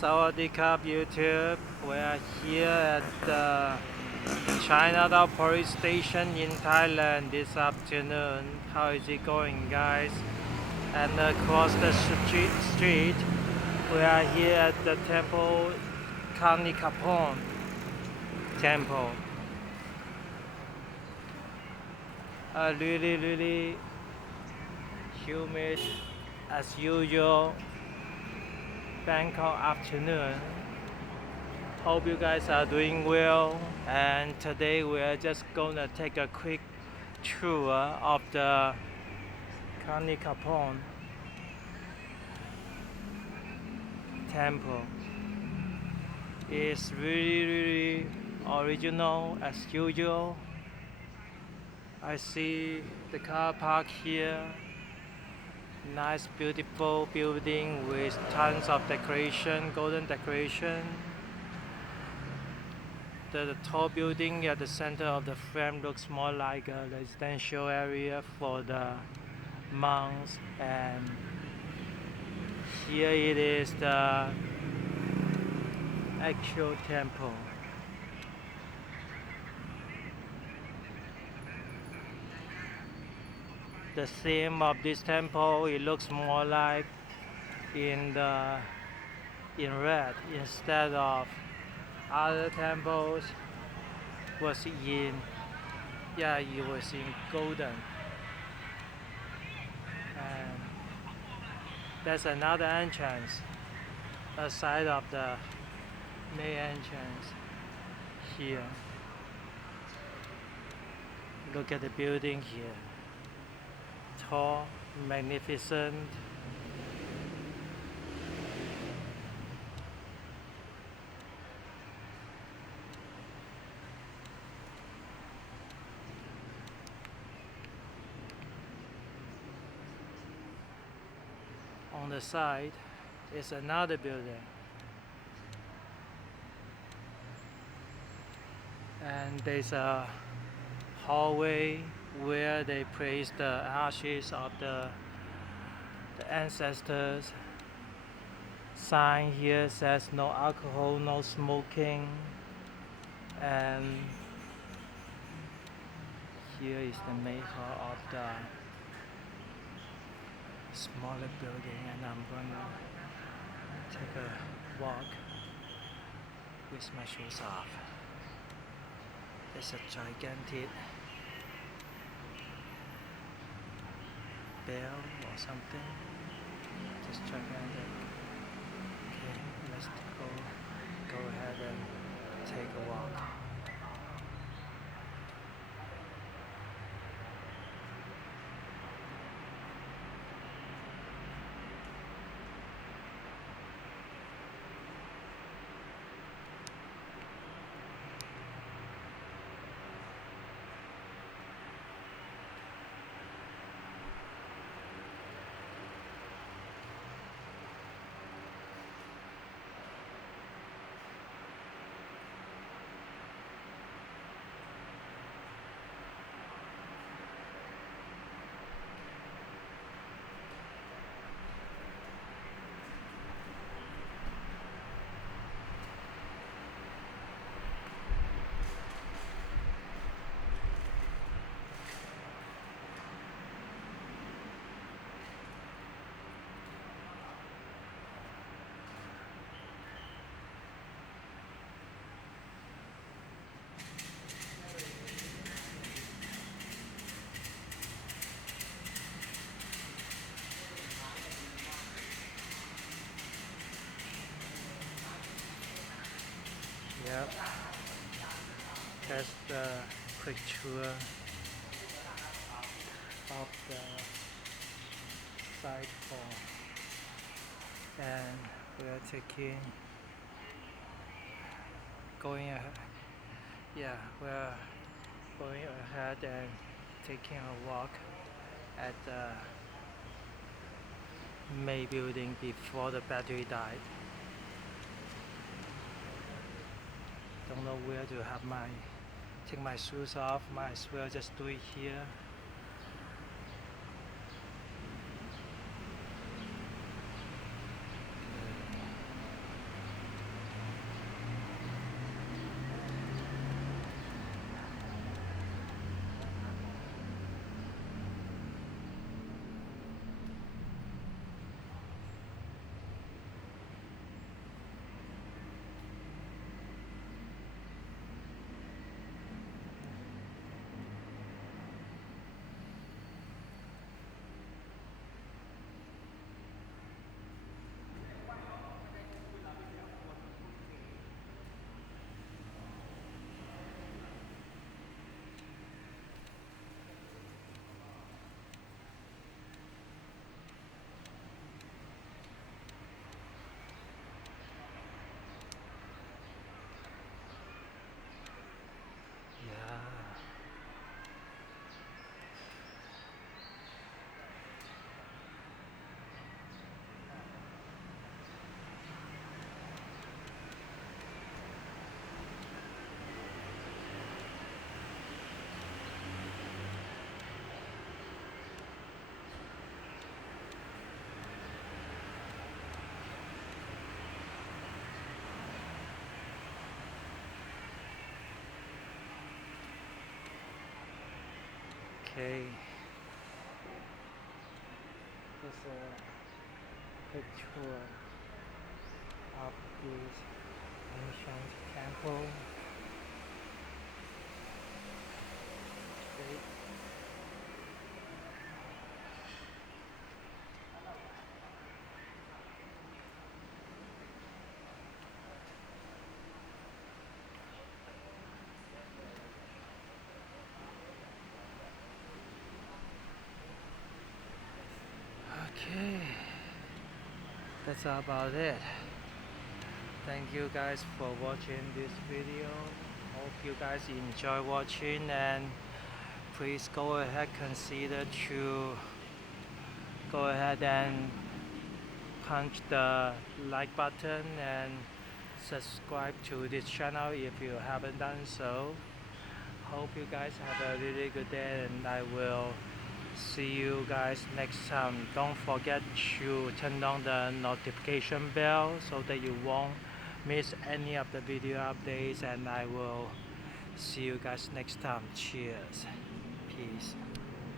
Sawadee YouTube. We are here at the Chinatown Police Station in Thailand this afternoon. How is it going, guys? And across the street, we are here at the temple Khanikaphon temple. Really humid as usual Bangkok afternoon. Hope you guys are doing well, and today we are just gonna take a quick tour of the Khanikaphon temple. It's really original as usual. I see the car park here. Nice beautiful building with tons of decoration, golden decoration. The tall building at the center of the frame looks more like a residential area for the monks, and here it is the actual temple. The theme of this temple, it looks more like in red instead of other temples was in, yeah, it was in golden. And there's another entrance aside of the main entrance here. Look at the building here. Tall, magnificent. On the side is another building, and there's a hallway where they place the ashes of the ancestors. Sign here says no alcohol, no smoking, and here is the main hall of the smaller building, and I'm gonna take a walk with my shoes off. There's a gigantic bell or something. Just gigantic. Okay, let's go ahead and take a walk. Yep, that's the quick tour of the site hall, and we're we're going ahead and taking a walk at the main building before the battery died. Don't know where to have take my shoes off. Might as well just do it here. Okay, this is a picture of this ancient temple. Okay. Okay, that's about it. Thank you guys for watching this video. Hope you guys enjoy watching, and please go ahead, consider to go ahead and punch the like button and subscribe to this channel if you haven't done so. Hope you guys have a really good day, and I will see you guys next time. Don't forget to turn on the notification bell so that you won't miss any of the video updates, and I will see you guys next time. Cheers. Peace.